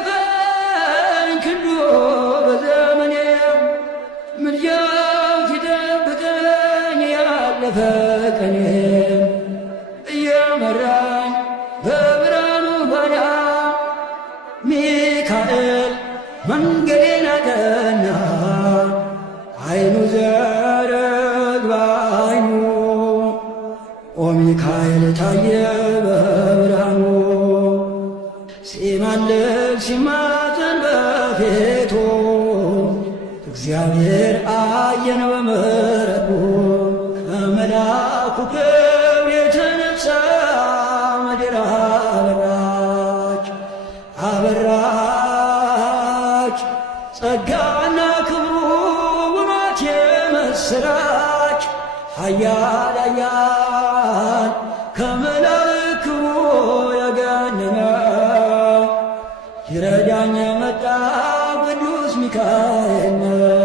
ይደግፈኝ ክንዱ በዘመኔ ምልጃው ሲጠብቀኝ ያለፈ ቀኔ እየመራኝ በብርሃኑ ባዳ ሚካኤል መንገዴን አቀና አይኑ ዘረግ ባይኑ ኦ ሚካኤል ታየ በብርሃኑ ሲማልድ ሲማፀን በፊቱ እግዚአብሔር አየን በምሕረቱ ከመልአኩ ክብር የተነሳ ምድር አበራች አበራች ጸጋና ክብሩ ውበት የምስራች ኃያል ኃያል ከመላእክት ክብሩ የገነነ ይረዳኝ የመጣ ቅዱስ ሚካኤል ነው።